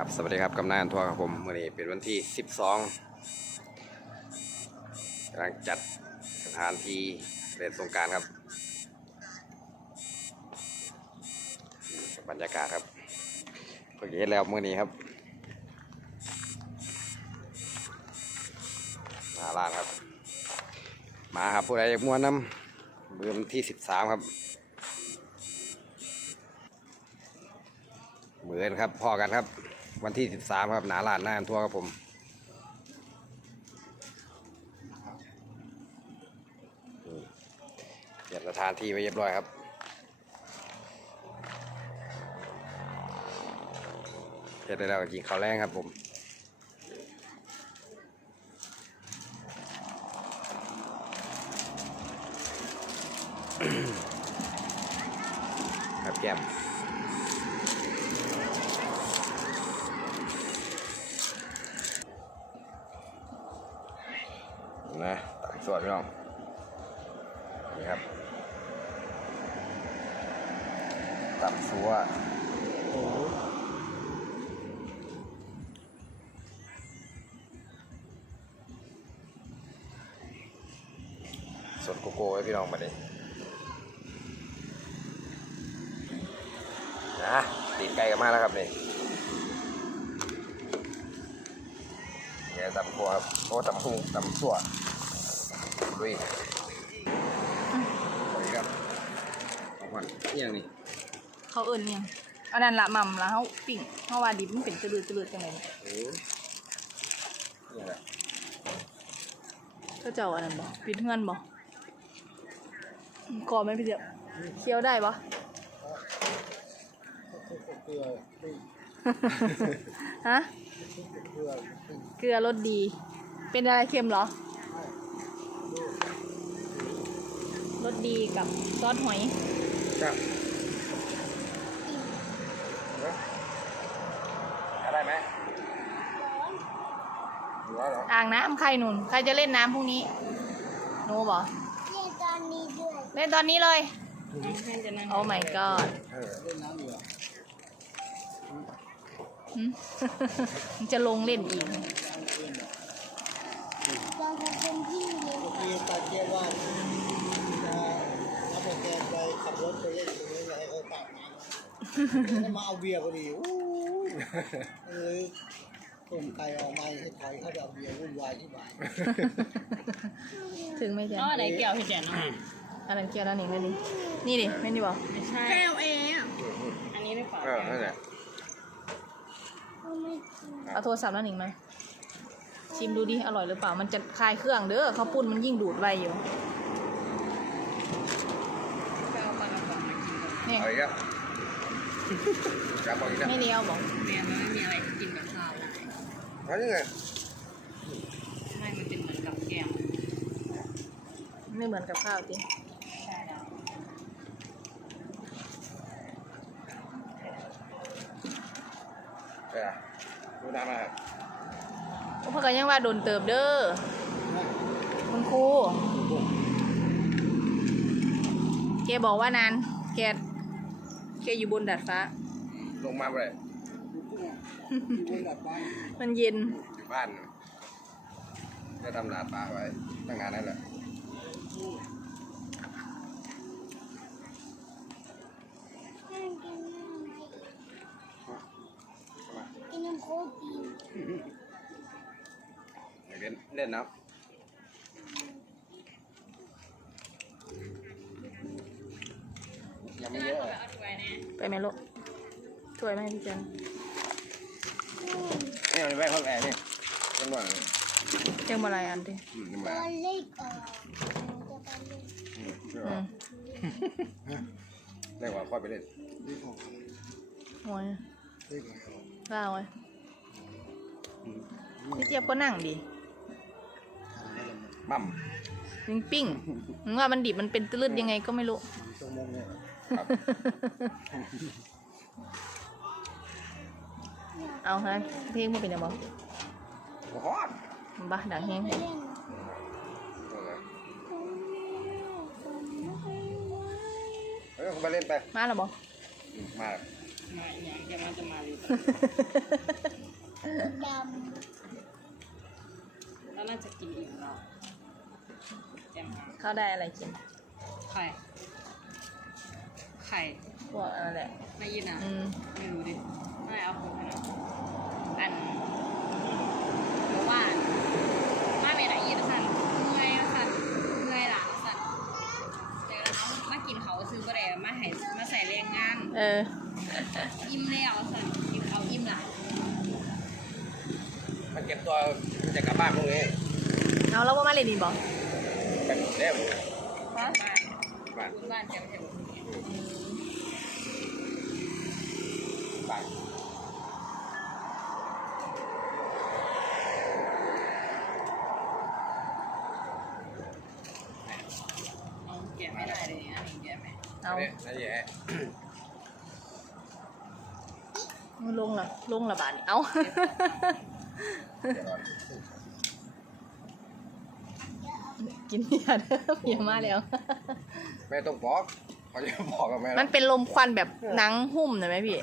ครับสวัสดีครับกำนันทัวร์ครับผมวันนี้เป็นวันที่ 12กำลังจัดสถานที่เล่นสงการครับ บรรยากาศครับเพิ่งเห็นแล้วเมื่อนี้ครับมาลานครับ มาครับผู้ใดอยากม้วนน้ำเมื่อวันที่ 13 ครับเหมือนครับพอกันครับ วันที่ 13 ครับ หนาลานหน้าอันทั่วครับผมอืมเก็บสถานที่ไว้เรียบร้อยครับเสร็จแล้วก็กินข้าวแรงครับผมครับแก้ม นะตักสว ดพี่น้องนี่ครับตับสัวสดโกโก้ให้พี่น้องมาดินะตีนไก่กันมากแล้วครับนี่เนี่ยตำครัวครับโอ้ตำพุงตำสัว ลุยสวัสดีครับเอาก่อนนี่ยังนี่เขาเอิ้นเนี่ยงอันนั้นละหม่ำแล้วเขาปิ่งเขาว่าดิบมันเป็นตะลืดตะลืดจังไงโอ้นี่แหละก็เจ้าอันนั้นบ่ปิดเฮือนบ่กรอบไหมพี่เดียวเคี้ยวได้ปะฮะเกลือรสดี เป็นอะไรเค็มเหรอร สดีกับซอสหอยจ้าได้ไหมร้อนเหรออ่างน้ำใครหนุนใครจะเล่นน้ำพรุ่งนี้หนูบ่เล่นตอนนี้ด้วยเล่นตอนนี้เลยโอ้ my god เออหืมมันจะลงเล่นอีก ตอนเขาเป็นพี่เลี้ยง มีตัดเยอะว่าจะรับโปรแกรมไปขับรถไปเล่นตรงนี้ให้เขาตัดน้ำ แล้วมาเอาเบียร์พอดีอู้ยเลยต้มไก่ออกมาให้ถอยเขาจะเอาเบียร์วุ่นวายที่บ้านถึงไหม่จ๊ะอ๋อไหนเกี่ยวพี่แจนเนาะอันนั้นเกียร์ด้านนี้ไม่ดีนี่ดิไม่ดีบอกไม่ใช่อันนี้ไม่ฝาเออนั่นแหละเขาไม่กินเอาโทรศัพท์ด้านนี้มาชิมดูดิอร่อยหรือเปล่ามันจะคลายเครื่องเด้อข้าวปุ้นมันยิ่งดูดไวอยู่ไปเอาปลากระป๋องมากินกั จับเอาอีกแล้วไม่เลี้ยวบอกแม่มันไม่มีอะไรกินกับข้าวได้เอายังไงไม่มันเป็นเหมือนกับแกมไม่เหมือนกับข้าวจริงใช่แล้วเออดูน้ำมาครับเพราะกันยังว่าโดนเติบเด้อคุณครูแกบอกว่านานแก แกอยู่บนดาดฟ้า ลงมาเลยคนหลับบ้านมันเย็นอยู่บ้านจะทำลาดปลาไว้ตั้งงานนั่นแหละนั่งกินกินน้ำโคตรดีเดี๋ยวเล่นเล่นน้ำ มลูกช่วยไหมพี่จันนี่เอาไปเขาแหล่นี่จังหวะเรื่องอะไรอันดิอืมจังหตวะอนเล็กอะจะไปเล่นอืมจังหอืวะมเรียกว่าค่อยไปเล่นนี่ของโอ้ยนี่ของเขาล่าไว้พี่เจี๊ยบก็นั่งดิมั่ม ยิงปิ้งมึงว่ามันดิบมันเป็นตะลืดยังไงก็ไม่รู้ชั่วโมงเนี่ยครับ เอาฮะเพลงมันเป็นยังไงโอ้โหบ้าดังแห้งเล่นเออไปเล่นไป มาแล้วบออืมมามาอีกอย่างแกมันจะมาหรือดแล้วน่าจะกินอิ่มแล้วแจมหาเขาได้อะไรกินไข่ ไข่พวกอะไรแหละไม่ยินอะ อืมไม่รู้ดิ ไม่เอาผมให้หน่อยอันหรือว่ามาเมนอะอีนสั่นเมื่อยสั่นเมื่อยหลังสั่นเดี๋ยวเรามากินเขาซื้อประเดี๋ยวมาให้มาใส่แรงงาน เออ อิ่มแล้วสั่นกินเขาอิ่มหลายมันเก็บตัวมันจะกลับบ้านพรุ่งนี้เอาแล้วว่ามาเรียนดีบอกไปเล่มบ้านบ้านบ้านแกไม่ใช่บอ กบ้านเอาแกะไม่ได้เลยอันนี้แกะไม่เอาเนี่ยนั่นแหละมันลงละลงละบาทนี่เอาเดี๋ยวก่อนกินเบียร์เด้อเบียร์มาแล้ว แม่ต้องบอก เขาจะบอกกับแม่มันเป็นลมควันแบบหนังหุ้มนะไหมพี่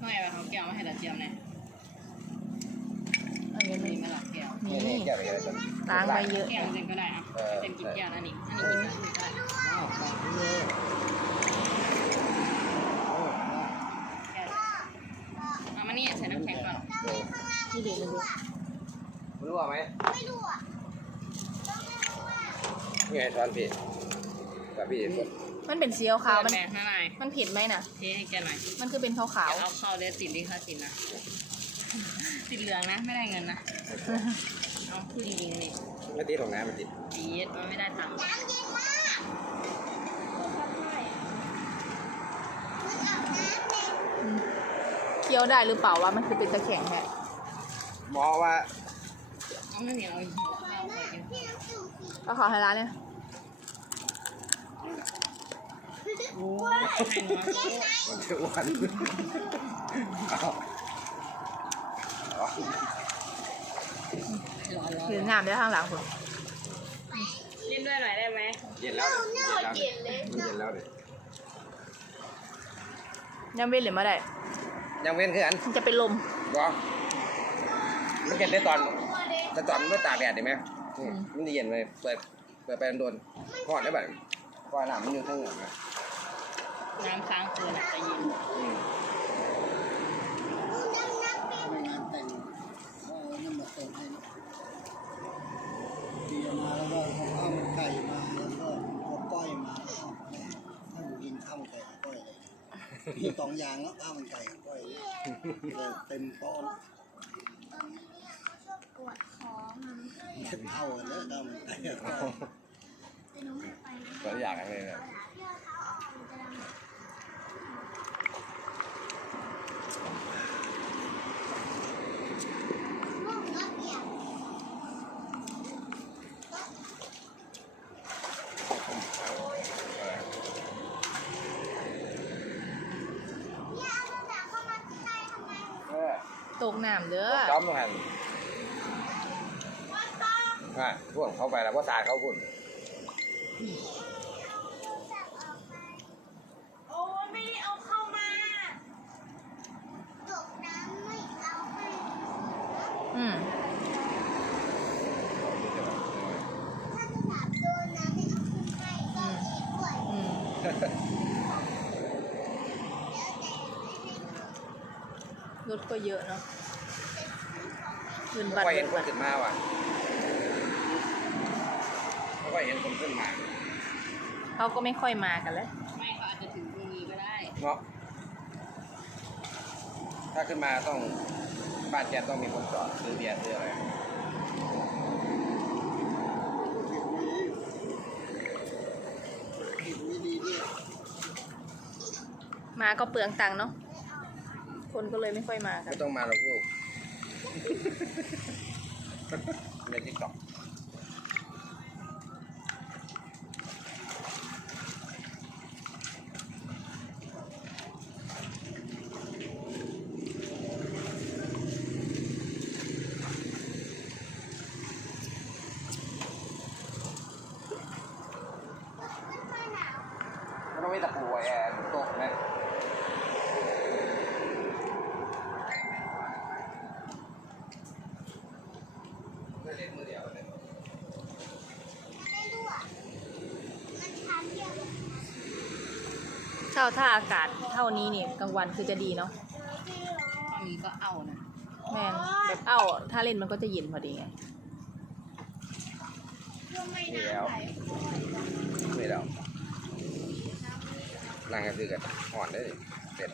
ไม่แบบเขาแก้วมาให้ตาเจียมเลยเอาเงินมีนี่ไหมล่ะแก้วนี่นี่นี่แก้วไปอะไรกันล้างไว้เยอะแก้วเจนก็ได้อะเจนกินแก้วอันนี้อันนี้กินอันนี้ก็ได้อ้าวปากนี่เลยแก้วเอามานี่ใส่น้ำแข็งก่อนเออนี่เด็กเลยดูไม่รู้ว่าไหมำไม่รู้อะนี่ไงช้อนพี่กับพี่คน มันเป็นสีขาวๆมัน แบ่งข้างในมันเผ็ดไหมน่ะ เทให้แกหน่อยมันคือเป็นขาวเดี๋ยวเอาเข้าเลยติดดิค่าสินนะติดเหลืองนะ ไม่ได้เงินนะเอาพูดจริงๆนี่ไม่ติดของน้ำมันติดดีดมันไม่ได้ตังค์น้ำเย็นมากมันอาบน้ำเลยๆอืมเคี้ยวได้หรือเปล่าวะมันคือเป็นตะแข็งแหละหมอว่า เอาไม่เหนียวเอาอีกเอาไปกินพี่น้ำจุ่มสีก็ขอให้ร้านเนี่ย ให้น้อย มันจะอ้วนเอาเอาร้อนร้อนหรืองามได้ข้างหลังผมเล่นด้วยหน่อยได้ไหมเย็นแล้วเย็นแล้วเย็นแล้วดิยังเว้นหรือไม่ได้ ยังเว้นคืออันมันจะเป็นลมก็มันเย็นได้ตอนแต่ตอนมันไม่ตากแดดเห็นไหมมันจะเย็นเลยเปิดเปิดไปโดนทอดได้แบบเพราะน้ำมันอยู่ทั้งหมดนะ น้ำค้างคืนอาจจะเย็นไม่งานแต่งเอาน้ำมาเติมให้นะเบียร์มาแล้วก็เอาข้าวมันไก่มาแล้วก็เอาก้อยมาแล้วก็ถ้าหนูกินข้าวมันไก่กับก้อยเลยมีสองอย่างแล้วข้าวมันไก่กับก้อยเลยเลยเต็มโต๊ะแล้วตอนนี้เนี่ยเขาชอบปวดคองมันเต็มเท่ากันเลยข้าวมันไก่กับก้อย แต่หนูไม่ไปนะ ตัวอย่างอะไรเนี่ย เอาหาพี่เอาเท้าออกมันจะดังลูกรถเปียกเนี่ยเอาภาษาเข้ามาใกล้ทำไม เออ ต กน้ำเด้อจอมหันอะพวกเขาไปแล้วก็ตายเขาคุณโอ้ไม่ได้เอาเข้ามา ตกน้ำไม่เอาให้อืมถ้าจะถามโดนน้ำไม่เอาขึ้นให้ก็เองด้วยอืมแล้วแต่ไม่ให้รถก็เยอะเนาะ ขึ้นไม่บัตรค่อยเบิเห็นดคนบัตรขึ้นมาว่ะไม่ค่อยเห็นคนขึ้นมาเขาก็ไม่ค่อยมากันแล้วไม่เขาอาจจะถึงพรุ่งนี้ก็ได้เนาะถ้าขึ้นมาต้องบ้านแกต้องมีคนจอดซื้อเบียร์ซื้ออะไรผิดไม่ดีด้วยมาก็เปลืองตังค์เนาะคนก็เลยไม่ค่อยมากันไม่ต้องมาหรอกลูก ในทิกตอกมาหนาวไม่ต้องมีตะปูไอ้โต๊ะนะ เล่นมือเดียวเลย ไม่รู้อะมันทานเดียวเลย เท่า ถ้าอากาศเท่านี้นี่กลางวันคือจะดีเนาะตอนนี้ก็เอานะ แม่นแบบเอ้าถ้าเล่นมันก็จะเย็นพอดีไงทำไมนี่น้ำแล้วไหลนี่แล้วนั่งกันคือกันห่อนได้ดิเสร็จ